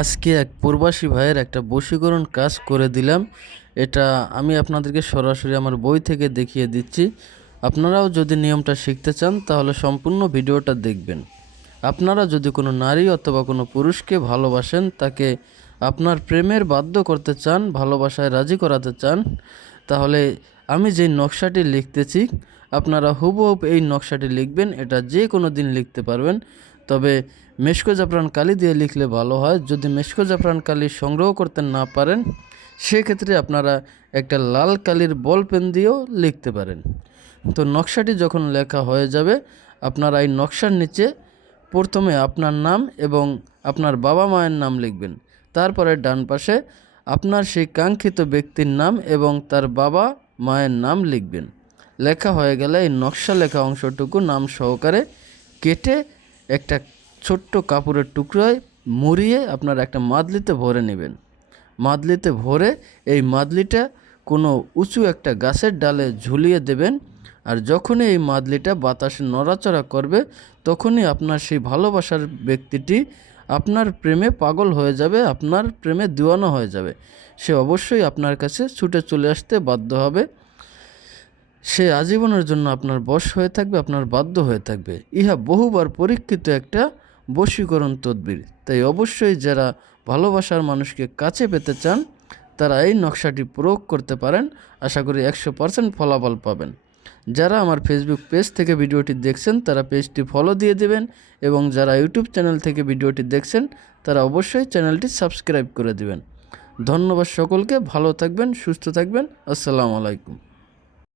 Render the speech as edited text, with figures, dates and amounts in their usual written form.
আজকে এক প্রবাসী ভাইয়ের একটা বশীকরণ কাজ করে দিলাম। এটা আমি আপনাদেরকে সরাসরি আমার বই থেকে দেখিয়ে দিচ্ছি। আপনারাও যদি নিয়মটা শিখতে চান তাহলে সম্পূর্ণ ভিডিওটা দেখবেন। আপনারা যদি কোনো নারী অথবা কোনো পুরুষকে ভালোবাসেন, তাকে আপনার প্রেমের বাধ্য করতে চান, ভালোবাসায় রাজি করাতে চান, তাহলে আমি যেই নকশাটি লিখতেছি আপনারা হুবহুব এই নকশাটি লিখবেন। এটা যে কোনো দিন লিখতে পারবেন, তবে মেশকো জাফরান কালি দিয়ে লিখলে ভালো হয়। যদি মেশকো জাফরান কালি সংগ্রহ করতে না পারেন, সেক্ষেত্রে আপনারা একটা লাল কালির বল পেন দিয়েও লিখতে পারেন। তো নকশাটি যখন লেখা হয়ে যাবে, আপনারা এই নকশার নিচে প্রথমে আপনার নাম এবং আপনার বাবা মায়ের নাম লিখবেন। তারপরে ডান পাশে আপনার সেই কাঙ্ক্ষিত ব্যক্তির নাম এবং তার বাবা মায়ের নাম লিখবেন। লেখা হয়ে গেলে এই নকশা লেখা অংশটুকু নাম সহকারে কেটে একটা ছোট্ট কাপড়ের টুকরোয় মুড়িয়ে আপনারা একটা মাদলিতে ভরে নেবেন। মাদলিতে ভরে এই মাদলিটা কোনো উঁচু একটা গাছের ডালে ঝুলিয়ে দেবেন। আর যখনই এই মাদলিটা বাতাসে নড়াচড়া করবে, তখনই আপনার সেই ভালোবাসার ব্যক্তিটি আপনার প্রেমে পাগল হয়ে যাবে, আপনার প্রেমে দিওয়ানা হয়ে যাবে। সে অবশ্যই আপনার কাছে ছুটে চলে আসতে বাধ্য হবে। সে আজীবনের জন্য আপনার বশ হয়ে থাকবে, আপনার বাধ্য হয়ে থাকবে। ইহা বহুবার পরীক্ষিত একটা বশীকরণ তদবির। তাই অবশ্যই যারা ভালোবাসার মানুষকে কাছে পেতে চান, তারা এই নকশাটি প্রয়োগ করতে পারেন। আশা করি 100% ফলাফল পাবেন। যারা আমার ফেসবুক পেজ থেকে ভিডিওটি দেখছেন, তারা পেজটি ফলো দিয়ে দেবেন, এবং যারা ইউটিউব চ্যানেল থেকে ভিডিওটি দেখছেন, তারা অবশ্যই চ্যানেলটি সাবস্ক্রাইব করে দেবেন। ধন্যবাদ সকলকে। ভালো থাকবেন, সুস্থ থাকবেন। আসসালামু আলাইকুম।